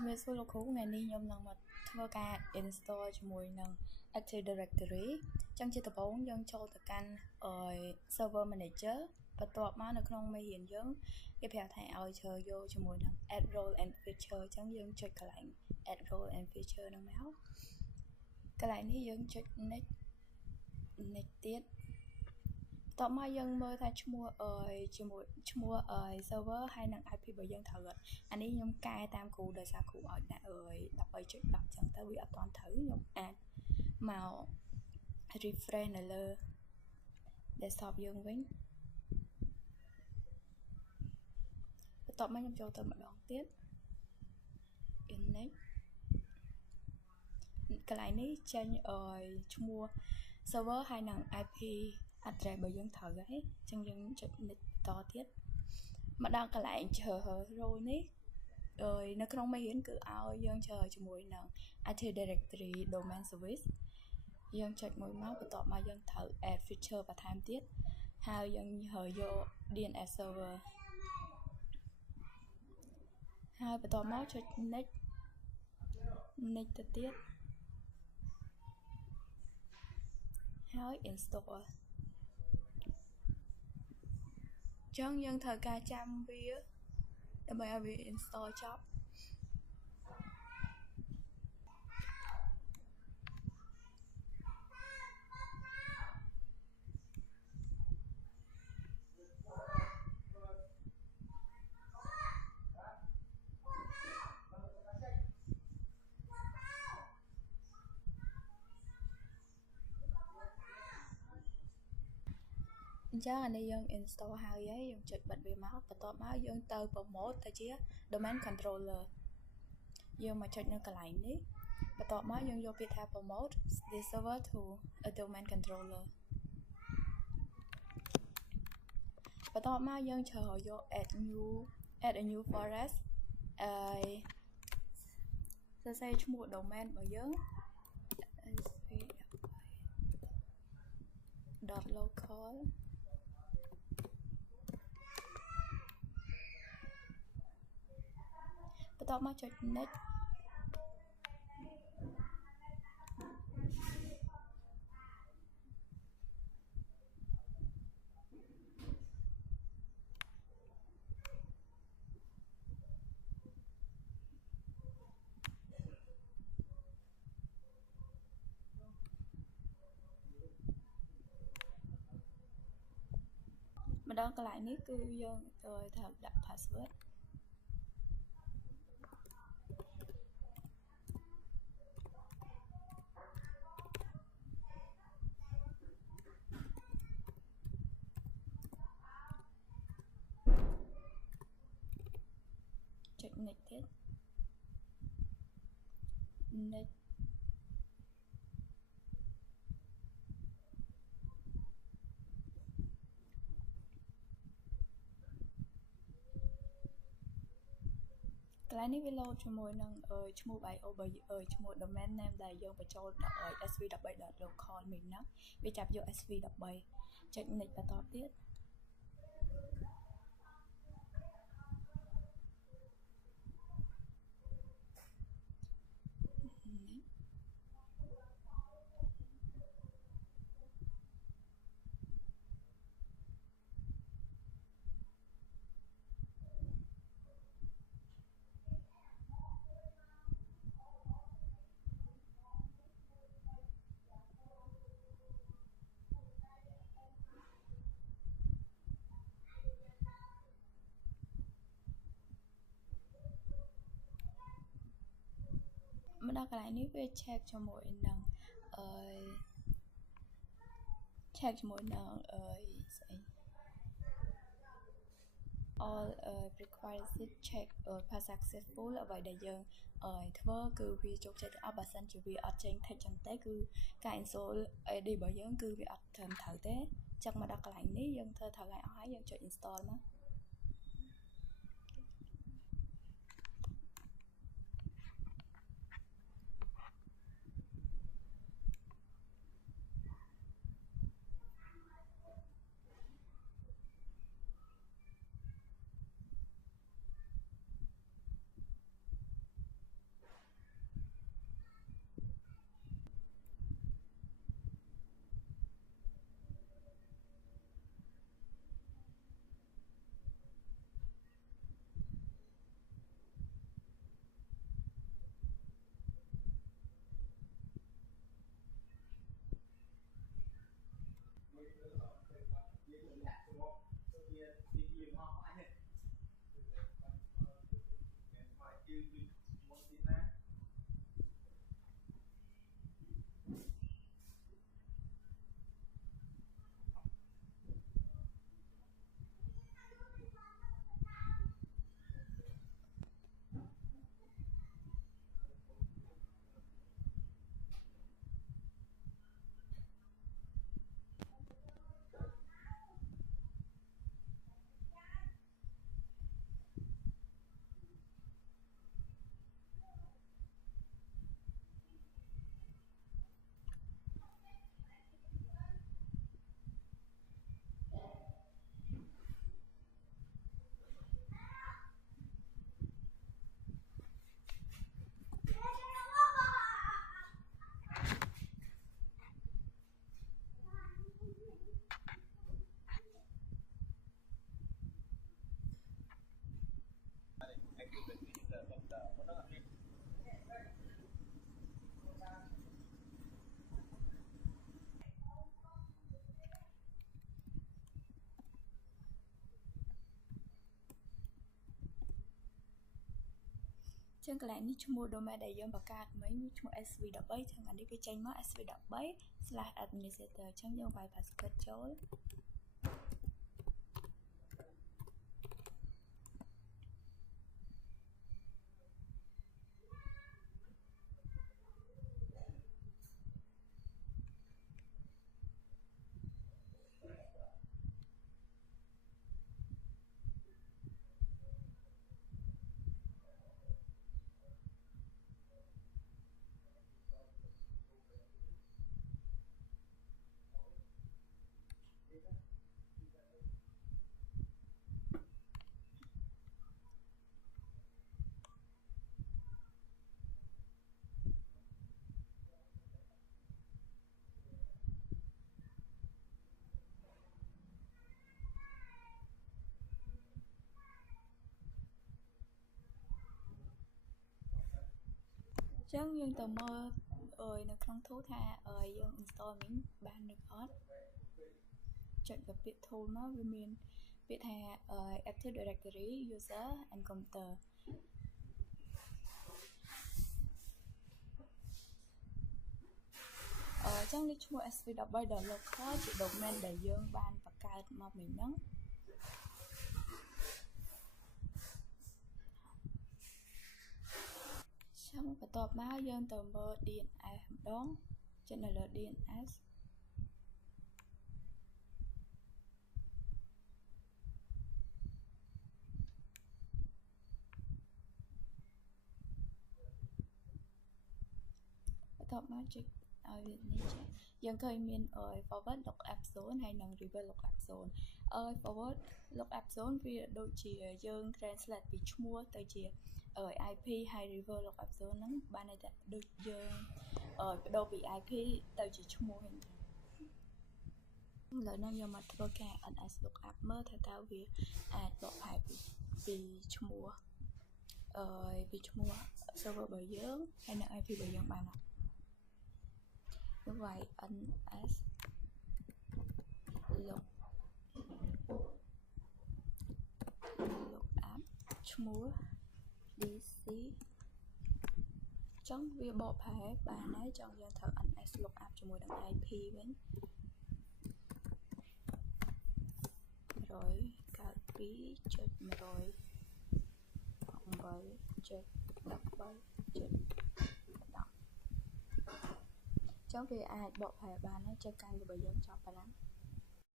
ជំរាបសួរលោកគ្រូថ្ងៃនេះខ្ញុំនឹងមកធ្វើការ install ជាមួយនឹង Active Directory ចឹងជាដំបូងយើងចូលទៅកាន់ Server Manager បន្ទាប់មកនៅក្នុងមេរៀនយើងគេប្រាប់ថាឲ្យជ្រើសយកជាមួយនឹង Add Role and Feature ចឹងយើងចុចកន្លែង Add Role and Feature ហ្នឹងមកកន្លែងនេះយើងចុច Next ទៀតតោះមកយើងមើលថាឈ្មោះជាមួយឈ្មោះserver ហើយនឹង IP របស់យើងត្រូវអត់អានេះខ្ញុំកែតាមគ្រូដោយសារគ្រូឲ្យដាក់13.10ចឹងទៅវាអត់ទាន់ត្រូវខ្ញុំអាចមក refresh នៅលើ desktop យើងវិញបន្ទាប់មកខ្ញុំចូលទៅម្ដងទៀត Connect កន្លែងនេះចេញឈ្មោះ server ហើយនឹង IP address របស់យើងត្រូវហើយអញ្ចឹងយើងចុច Next បន្តទៀតមកដល់កន្លែងជ្រើស role នេះនៅក្នុងមេរៀនគឺឲ្យយើងជ្រើសជាមួយនឹង Active Directory Domain Service យើងចុចមួយមកបន្ទាប់មកយើងត្រូវ add feature បន្ថែមទៀតហើយយើងរើយក DNS server ហើយបន្ទាប់មកចុច Next ទៅទៀតហើយ install ចឹងយើងត្រូវការចាំវាដើម្បីឲ្យវា install ចប់អញ្ចឹងអានេះយើង install ហើយយើងចុចបិទវាមកបន្ទាប់មកយើងទៅ promote ទៅជា domain controller យើងមកចុចនៅកន្លែងនេះបន្ទាប់មកយើងយកពាក្យថា promote this server to a domain controller បន្ទាប់មកយើងជ្រើសយក add a new forest សរសេរឈ្មោះ domain របស់យើង sv.local បន្ទាប់មកចុច next ម្ដងកន្លែងនេះគឺយើងត្រូវដាក់ password ចុច next ទៀត next កន្លែងនេះវា load ជាមួយនឹងឈ្មោះ bio ឈ្មោះ domain name ដែលយើងបញ្ចូលដល់ sv.local មិញហ្នឹងវាចាប់យក sv.13 ចុច next បន្តទៀតម្ដងកន្លែងនេះវា check ជាមួយនឹង check ជាមួយនឹងស្អី all prerequisite check pass successful អ្វីដែលយើងធ្វើគឺវាជោគជ័យទាំងអស់បើសិនជាវាអត់ចេញ text ចឹងទេគឺការ install AD របស់យើងគឺវាអត់ត្រឹមត្រូវទេចឹងមកដល់កន្លែងនេះយើងធ្វើត្រូវឲ្យអស់ហើយយើងចុច install មក ចឹងកន្លែងនេះឈ្មោះ domain ដែលយើងបង្កើតមិញឈ្មោះ SV13 ចឹងអានេះវាចេញមក SV13/administrator ចឹងយើងវាយ password ចូលចឹងយើងទៅមើលនៅក្នុង tool ថាយើង install មិញបានឬអត់ចុចទៅពាក្យ tool មកវាមានពាក្យថា Active Directory User and Computer ចឹងនេះឈ្មោះ SV13.local ជា domain ដែលយើងបានបង្កើតមកមិញហ្នឹងចឹងបន្ទាប់មកយើងទៅមើល DNS ម្ដងចុចនៅលើ DNS បន្ទាប់មកចុចឲ្យវានេះចាយើងឃើញមាន forward lookup zone ហើយនិង reverse lookup zone forward lookup zone វាដូចជាយើង translate ពីឈ្មោះទៅជា IP ហើយ reverse lookup zone ហ្នឹងបានន័យថាដូចយើងបដូរពី IP ទៅជាឈ្មោះហ្នឹងចាឥឡូវហ្នឹងយើងមកធ្វើការ NS lookup មើលថាតើវាអាចបកប្រែពីឈ្មោះពីឈ្មោះ server របស់យើងហើយនិង IP របស់យើងបានអត់វាយ NS lookup ឈ្មោះ DC ចឹងវាបកប្រែបានហើយចឹងយើងត្រូវ NS lookup ជាមួយនឹង IP វិញ192.168.10 ចឹងវាអាចបកប្រែបានហើយចឹងការរបស់យើងចប់ប៉ុណ្ណា